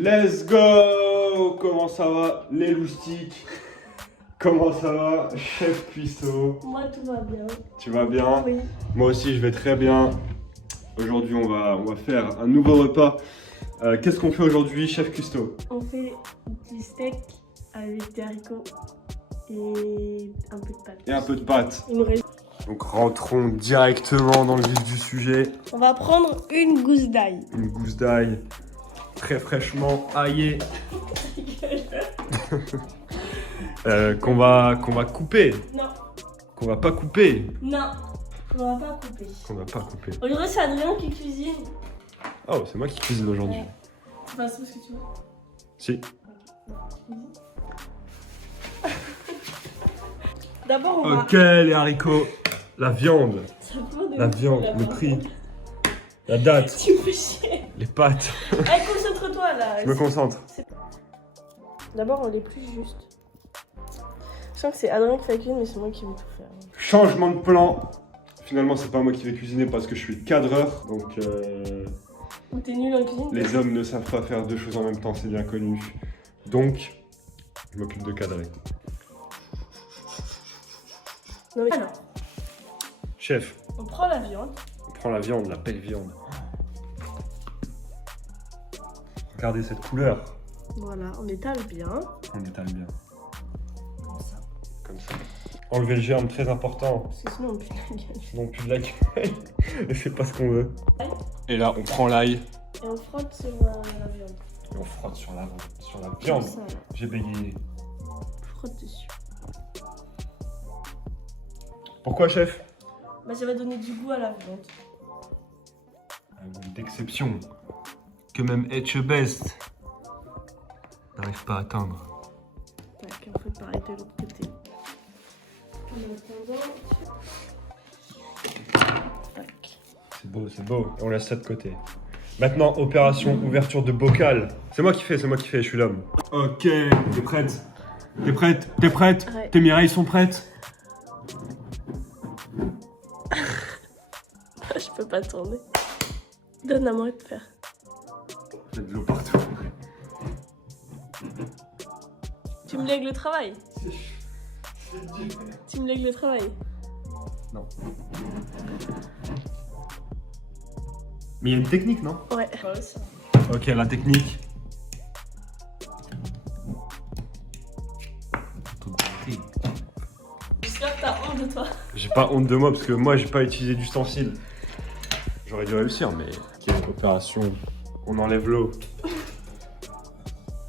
Let's go! Comment ça va les loustiques? Comment ça va, chef cuistot? Moi, tout va bien. Tu vas bien? Oui. Moi aussi, je vais très bien. Aujourd'hui, on va faire un nouveau repas. Qu'est-ce qu'on fait aujourd'hui, chef cuistot? On fait du steak avec des haricots et un peu de pâtes. Et un peu de pâtes. Il nous reste... Donc rentrons directement dans le vif du sujet. On va prendre une gousse d'ail. Une gousse d'ail très fraîchement aillée. Qu'on va couper. Non, Qu'on va pas couper. non, on va pas couper. Qu'on va pas couper. Aujourd'hui, c'est Adrien qui cuisine. Oh, c'est moi qui cuisine aujourd'hui. Ouais. Tu passes ce que tu veux. Si. D'abord, on Ok, les haricots. La viande. va... La viande, le prix. La date. Tu me fais chier. Les pâtes. Allez, concentre-toi là. Je me concentre. D'abord, on les plus juste. Je sens que c'est Adrien qui fait la cuisine, mais c'est moi qui vais tout faire. Changement de plan. Finalement, c'est pas moi qui vais cuisiner parce que je suis cadreur. Donc, Ou t'es nul en cuisine? les hommes ne savent pas faire deux choses en même temps, c'est bien connu. Donc, je m'occupe de cadrer. Non, mais... Alors, Chef, on prend la viande. on prend la viande, la belle viande. Regardez cette couleur. Voilà, on étale bien. On étale bien. Comme ça. Comme ça. Enlever le germe, très important. Parce que sinon, on pue la gueule. Non plus de la gueule. Et c'est pas ce qu'on veut. Et là, on prend l'ail. Et on frotte sur la viande. Et on frotte sur la Comme viande. ça, là. J'ai bégayé. On frotte dessus. Pourquoi, chef? Bah, ça va donner du goût à la viande. Un goût d'exception. Que même Etchebest n'arrive pas à atteindre. Tac, on fait pareil de l'autre côté. En attendant... Tac. C'est beau, c'est beau. Et on laisse ça de côté. Maintenant, opération ouverture de bocal. C'est moi qui fais, je suis l'homme. Ok, t'es prête? T'es prête? T'es prête? Ouais. Tes mireilles sont prêtes? Je peux pas tourner. Donne à moi de faire. J'ai de l'eau partout. Tu me lègues le travail. Tu me lègues le travail. Non. Mais il y a une technique, non? Ouais. Ouais, ça. Ok, la technique. J'espère que t'as honte de toi. J'ai pas honte de moi parce que moi j'ai pas utilisé d'ustensiles. J'aurais dû réussir, mais quelle opération. On enlève l'eau.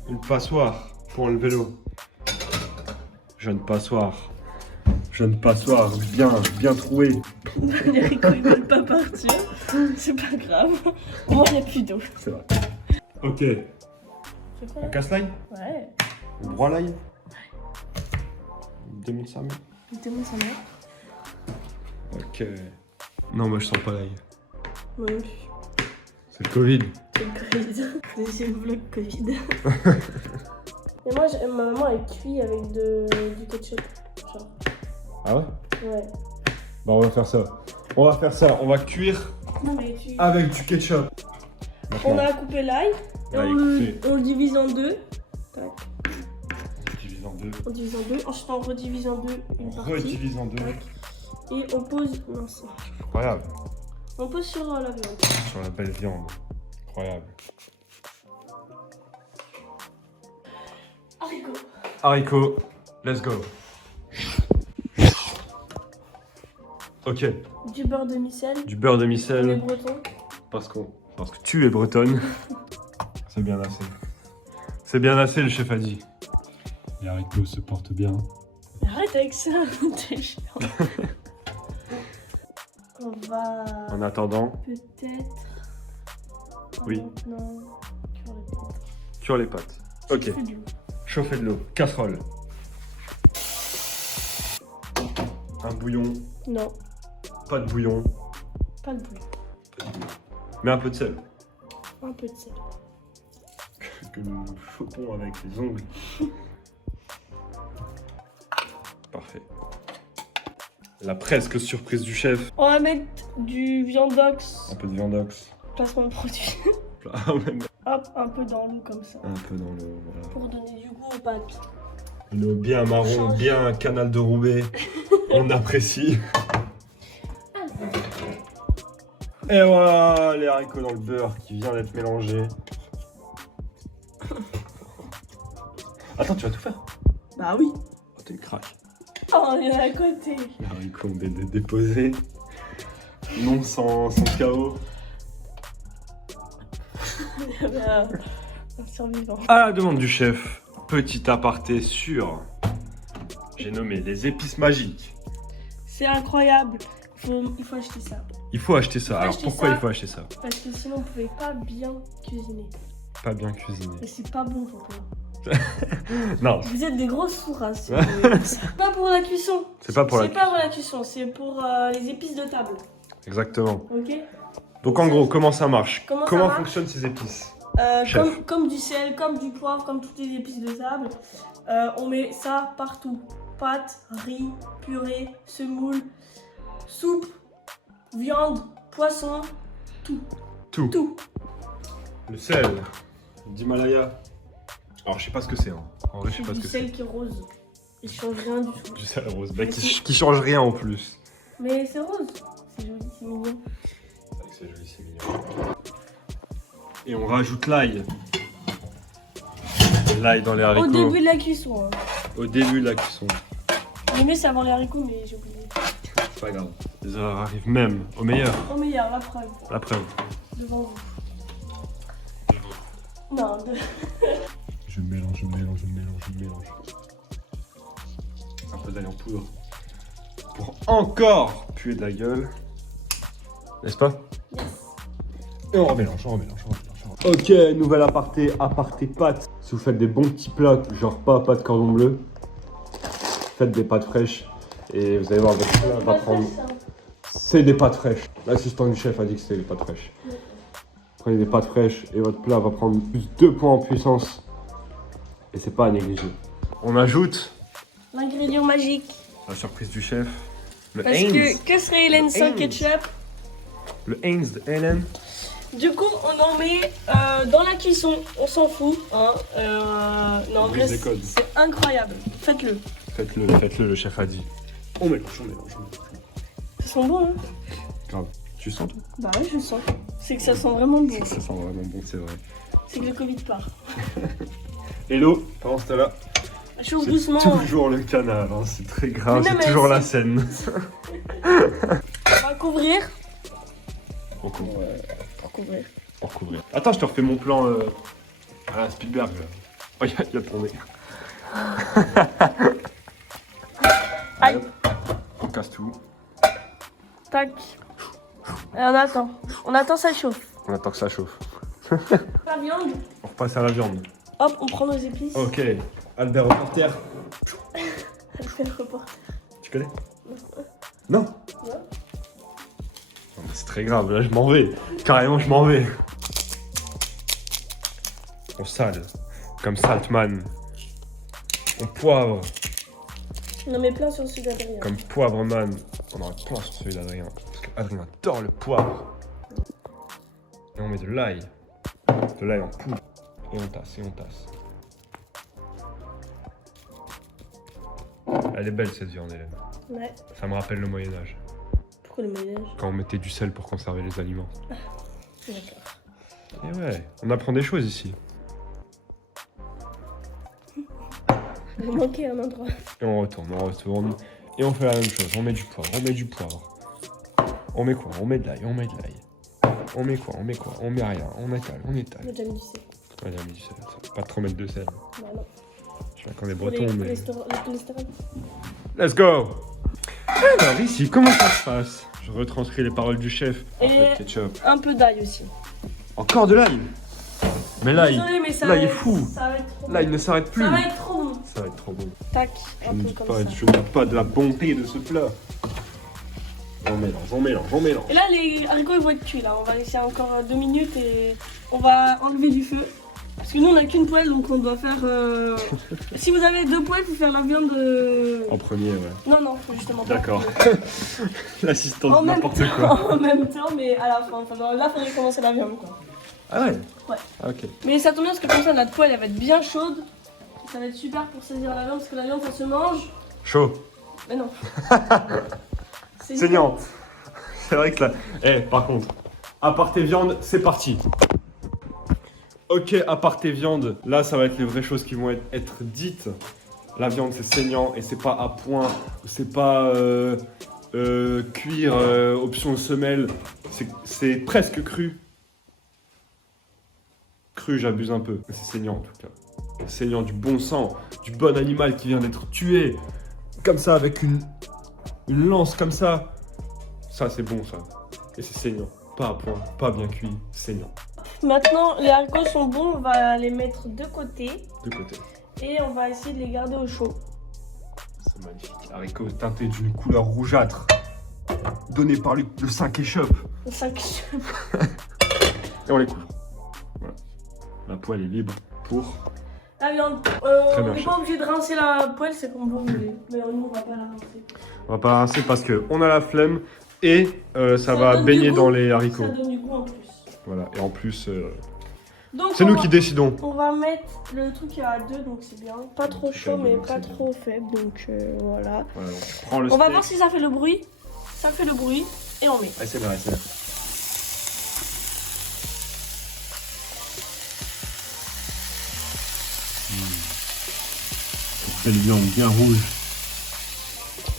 Une passoire pour enlever l'eau. Jeune passoire. Jeune passoire, bien troué. Les haricots ils veulent pas partir. C'est pas grave. Au moins, il n'y a plus d'eau. C'est vrai. Ok. C'est quoi On là? casse l'ail? Ouais. On broie l'ail? 2500. Mettez-moi ça là. Ok. Non, moi je sens pas l'ail. Moi non plus. C'est le Covid. C'est le Covid. Deuxième vlog Covid. Et moi, ma maman elle cuit avec du ketchup. Genre. Ah ouais? Ouais. Bah on va faire ça. On va cuire Non, mais tu... avec du ketchup. On a coupé l'ail. Et L'ail on le divise en deux. Tac. On divise en deux. On divise en deux. Ensuite, on redivise en deux On une partie. redivise en deux. Tac. Et on pose... Non, ça. Incroyable. On pose sur la viande. Sur la belle viande. Incroyable. Haricots. Haricots, let's go. Ok, Du beurre de micelle. du beurre de On est micelle, breton. parce que tu es bretonne. C'est bien assez. C'est bien assez, le chef a dit. Les haricots se portent bien. Arrête avec ça, t'es chiant. On va En attendant, peut-être... Oui. Maintenant, cuire les pâtes. Ok, chauffer de l'eau. Casserole. Un bouillon, Non, pas de bouillon. pas le bouillon. Mais un peu de sel. Un peu de sel. Que nous chopons avec les ongles. Parfait. La presque surprise du chef. On va mettre du viandox. Un peu de viandox. Placement de produit. Ah ouais, mais- On Hop, un peu dans l'eau comme ça. Un peu dans l'eau, voilà. Pour donner du goût aux pâtes. Une eau bien marron, bien canal de Roubaix. On apprécie. Et voilà, les haricots dans le beurre qui vient d'être mélangé. Attends, tu vas tout faire? Bah oui. Oh, t'es une craque. Oh, il est à côté. Les haricots ont été déposés. Non sans chaos. Un survivant. À la demande du chef, petit aparté sur... J'ai nommé les épices magiques. C'est incroyable. Il faut acheter ça. Il faut acheter ça. Alors acheter pourquoi ça. il faut acheter ça? Parce que sinon, on pouvait pas bien cuisiner. Pas bien cuisiné. Et c'est pas bon pour toi. Non, Vous êtes des grosses sourasses. Si vous voulez. C'est pas pour la cuisson. c'est pas pour la C'est pas pour la cuisson, c'est pour les épices de table. Exactement. Ok. Donc en gros, comment ça marche? Comment ça Comment marche fonctionnent ces épices? Comme, Chef. comme du sel, comme du poivre, comme toutes les épices de table. On met ça partout. Pâtes, riz, purée, semoule, soupe, viande, poisson, tout. Tout. Tout. Le sel d'Himalaya. Alors je sais pas ce que c'est. Hein. En vrai, je sais C'est pas ce du que c'est. sel qui est rose. Il change rien du tout. Du sel rose. Bah, Mais qui change rien en plus. Mais c'est rose. C'est joli, c'est mignon. C'est vrai que c'est joli, c'est mignon. Et on rajoute l'ail. L'ail dans les haricots. Au début de la cuisson. Hein. Au début de la cuisson. Le mieux c'est avant les haricots, mais j'ai oublié. C'est pas grave. Les erreurs arrivent même au meilleur. Au meilleur, la preuve. La preuve. Devant vous. Non, Je mélange. Un peu d'ail en poudre. Pour encore puer de la gueule. N'est-ce pas? yes. Et on remélange. Ok, nouvelle aparté pâtes. Si vous faites des bons petits plats, genre pas de cordon bleu, faites des pâtes fraîches. Et vous allez voir, votre plat va prendre... C'est des pâtes fraîches. L'assistant du chef a dit que c'était des pâtes fraîches. Prenez des pâtes fraîches et votre plat va prendre plus 2 points en puissance. Et c'est pas à négliger. On ajoute L'ingrédient magique. la surprise du chef. Le Parce que serait Hélène sans Heinz. ketchup? Le Heinz de Hélène. Du coup, on en met dans la cuisson. On s'en fout. Hein. Non, en vrai, Brise les codes. c'est incroyable. Faites-le. Faites-le, le chef a dit. On mélange. Ça sent bon, hein? Grave. Tu sens tout? Bah oui, je le sens. C'est que ça sent vraiment bon. Ça sent vraiment bon, c'est vrai. C'est que le Covid part. Hello, pendant ce temps-là, Chauffe c'est doucement. toujours le canal, hein, c'est très grave, Mais non, c'est mais toujours c'est- la scène. On va couvrir. Pour couvrir. Pour couvrir. Pour couvrir. Attends, je te refais mon plan à la Spielberg. Là. Oh, il a tourné. Aïe. Hop, on casse tout. Tac. Et on attend. On attend ça chauffe. On attend que ça chauffe. La viande. On repasse à la viande. Hop, on prend nos épices. Ok, Albert Reporter. Elle fait le reporter. Tu connais? Non. Non. Non, mais c'est très grave, là je m'en vais. Carrément, je m'en vais. On sale, comme Saltman. On poivre, On en met plein sur le sud d'Adrien. comme Poivreman. On en a plein sur celui d'Adrien. Parce qu'Adrien adore le poivre. Et on met de l'ail. De l'ail en poudre. Et on tasse. Elle est belle cette viande, Hélène. Ouais. Ça me rappelle le Moyen-Âge. Pourquoi le ménage? Quand on mettait du sel pour conserver les aliments. D'accord. Et ouais, on apprend des choses ici. Il manquait un endroit. Et on retourne. Et on fait la même chose. On met du poivre. On met quoi? On met de l'ail. On met quoi? On met rien. On étale. Moi j'aime du sel. Ouais, j'ai mis du sel. Ça. Pas trop mettre de sel. Bah non. Je sais pas qu'on est Pour breton, mais... le cholestérol. Let's go! Alors ici, comment ça se passe? Je retranscris les paroles du chef. Et- Parfait, ketchup. Un peu d'ail aussi. Encore de l'ail? Mais l'ail, Désolée, mais ça l'ail va est être- fou. Ça va être trop L'ail bon. ne s'arrête plus. Ça va être trop bon. Ça va être trop bon. Tac, Je un ne peu doute comme pas, ça. je ne doute pas de la bonté de ce plat. On mélange. Et là, les haricots ils vont être cuits. Là. On va laisser encore 2 minutes et on va enlever du feu. Parce que nous, on n'a qu'une poêle, donc on doit faire. Si vous avez 2 poêles, il faut faire la viande. En premier, ouais. Non, justement pas. D'accord. L'assistante En même n'importe quoi. En même temps, mais à la fin. Enfin, là, il faudrait commencer la viande, quoi. Ah ouais? Ouais. Ah, ok. Mais ça tombe bien parce que comme ça notre poêle elle va être bien chaude. Ça va être super pour saisir la viande parce que la viande ça se mange. Chaud. Mais non. Saignant. C'est vrai que là... Eh, par contre, à part tes viandes, c'est parti. Ok, à part tes viandes, là ça va être les vraies choses qui vont être dites. La viande c'est saignant et c'est pas à point, c'est pas cuire option semelle, c'est presque cru. Cru, j'abuse un peu, mais c'est saignant en tout cas. Saignant, du bon sang, du bon animal qui vient d'être tué, comme ça avec une lance comme ça. Ça c'est bon ça, et c'est saignant, pas à point, pas bien cuit, saignant. Maintenant les haricots sont bons, on va les mettre de côté. De côté. Et on va essayer de les garder au chaud. C'est magnifique. Haricots teintés d'une couleur rougeâtre, donné par le 5 ketchup. Le 5. Et on les couvre. Voilà. La poêle est libre pour... La viande. Très On bien, n'est chef. pas obligé de rincer la poêle, c'est comme vous voulez. Mais nous, on va pas la rincer. On va pas la rincer parce qu'on a la flemme et ça va donne baigner du goût. dans les haricots. Ça donne du goût en plus. Voilà. Et en plus, Donc, c'est nous qui décidons. On va mettre le truc à 2, donc c'est bien. Pas trop truc à chaud, deux, mais donc pas c'est bien. trop faible. Donc voilà. Voilà, donc, prends le On va steak. voir si ça fait le bruit. Ça fait le bruit. Et on met. Ah, c'est bien, c'est bien. Belle viande bien rouge.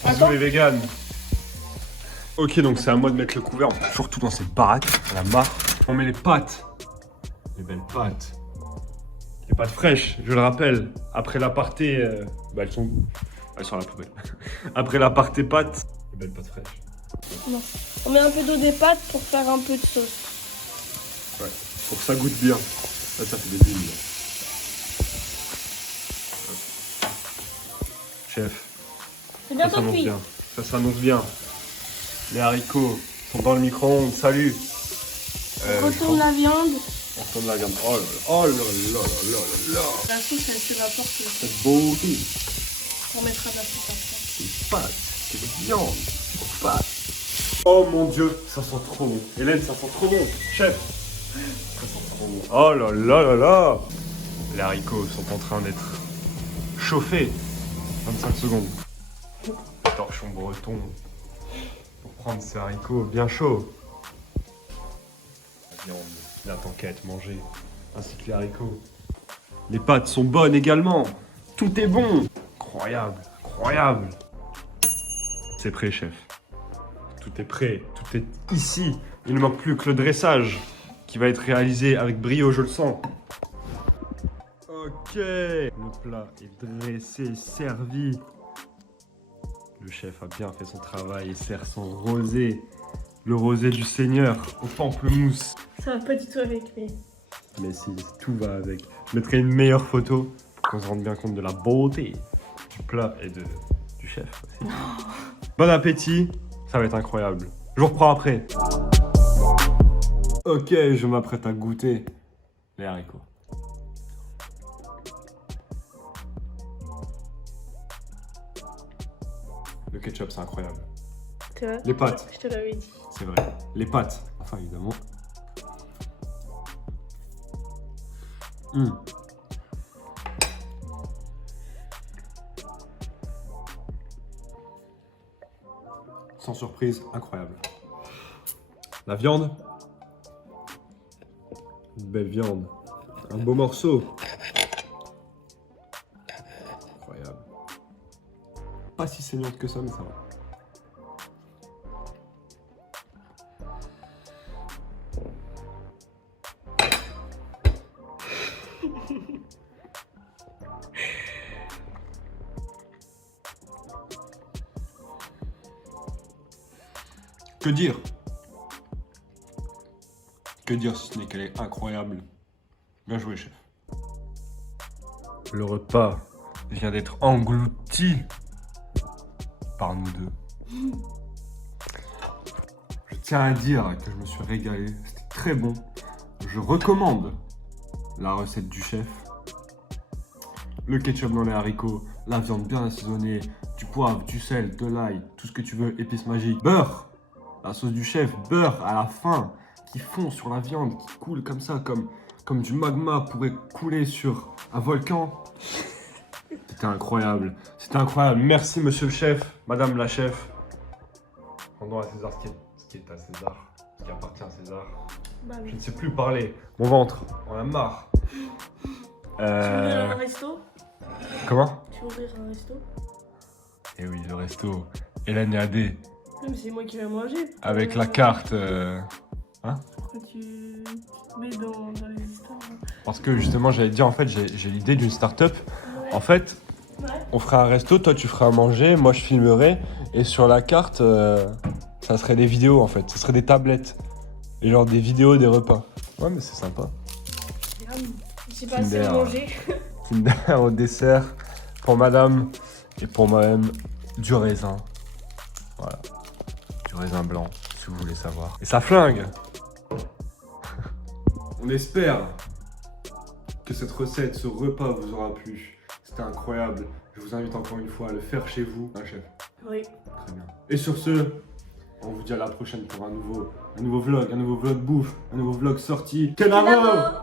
Attends. Bisous les véganes. Ok, donc c'est à moi de mettre le couvert, surtout dans cette baraque, on la marre. On met les pâtes, les belles pâtes. Les pâtes fraîches, je le rappelle. Après l'aparté, elles sont à la poubelle. Après l'aparté pâtes, les belles pâtes fraîches. Non. On met un peu d'eau des pâtes pour faire un peu de sauce. Ouais, pour que ça goûte bien. Là, ça fait des bulles. Chef, C'est ça bientôt s'annonce cuit. bien. Ça s'annonce bien. Les haricots sont dans le micro-ondes. Salut. On retourne la viande. On retourne la viande. Oh là là, oh là là là là là. La sauce, elle s'évapore. Cette beauté. On mettra de la sauce après. C'est pâtes, c'est viande, c'est pâtes. Oh mon dieu, ça sent trop bon. Hélène, ça sent trop bon. Chef, ça sent trop bon. Oh là là là là. Les haricots sont en train d'être chauffés. 25 secondes. Torchon breton pour prendre ces haricots bien chauds. La viande, la tanquette mangée, ainsi que les haricots. Les pâtes sont bonnes également. Tout est bon. Incroyable, incroyable. C'est prêt, chef. Tout est prêt, tout est ici. Il ne manque plus que le dressage qui va être réalisé avec brio, je le sens. Ok. Le plat est dressé, servi. Le chef a bien fait son travail et sert son rosé. Le rosé du Seigneur au pamplemousse. Ça va pas du tout avec les. Mais si, tout va avec. Je mettrai une meilleure photo pour qu'on se rende bien compte de la beauté du plat et du chef aussi. Bon appétit, ça va être incroyable. Je vous reprends après. Ok, je m'apprête à goûter les haricots. Le ketchup, c'est incroyable. Tu vois, Les pâtes. je te l'avais dit. C'est vrai. Les pâtes, enfin évidemment. Sans surprise, incroyable. La viande. Une belle viande. Un beau morceau. Incroyable. Pas si saignante que ça, mais ça va. Que dire? Que dire si ce n'est qu'elle est incroyable? Bien joué, chef. Le repas vient d'être englouti par nous deux. Je tiens à dire que je me suis régalé, c'était très bon. Je recommande la recette du chef. Le ketchup dans les haricots, la viande bien assaisonnée, du poivre, du sel, de l'ail, tout ce que tu veux, épices magiques, beurre, la sauce du chef, beurre à la fin, qui fond sur la viande, qui coule comme ça, comme du magma pourrait couler sur un volcan. C'était incroyable. C'était incroyable. Merci, monsieur le chef, madame la chef. Rendons à César ce qui est à César, ce qui appartient à César. Bah Je oui. ne sais plus parler. Mon ventre, on a marre. Tu veux ouvrir un resto? Comment? Tu veux ouvrir un resto? Eh oui, le resto. Hélène et AD. Oui, mais c'est moi qui vais manger. Avec la carte. Pourquoi tu te mets dans les histoires hein? Parce que justement, j'allais te dire, en fait, j'ai l'idée d'une start-up. Ouais. En fait, Ouais. on fera un resto, toi tu feras à manger, moi je filmerai. Et sur la carte, ça serait des vidéos en fait. Ce serait des tablettes. Et genre des vidéos des repas. Ouais, mais c'est sympa. Je sais pas si Kinder. manger. Kinder au dessert pour madame et pour moi-même du raisin. Voilà. Du raisin blanc, si vous voulez savoir. Et ça flingue. On espère que cette recette, ce repas vous aura plu. C'était incroyable. Je vous invite encore une fois à le faire chez vous. Un chef. Oui. Très bien. Et sur ce, on vous dit à la prochaine pour un nouveau vlog bouffe, un nouveau vlog sorti. Kenavo!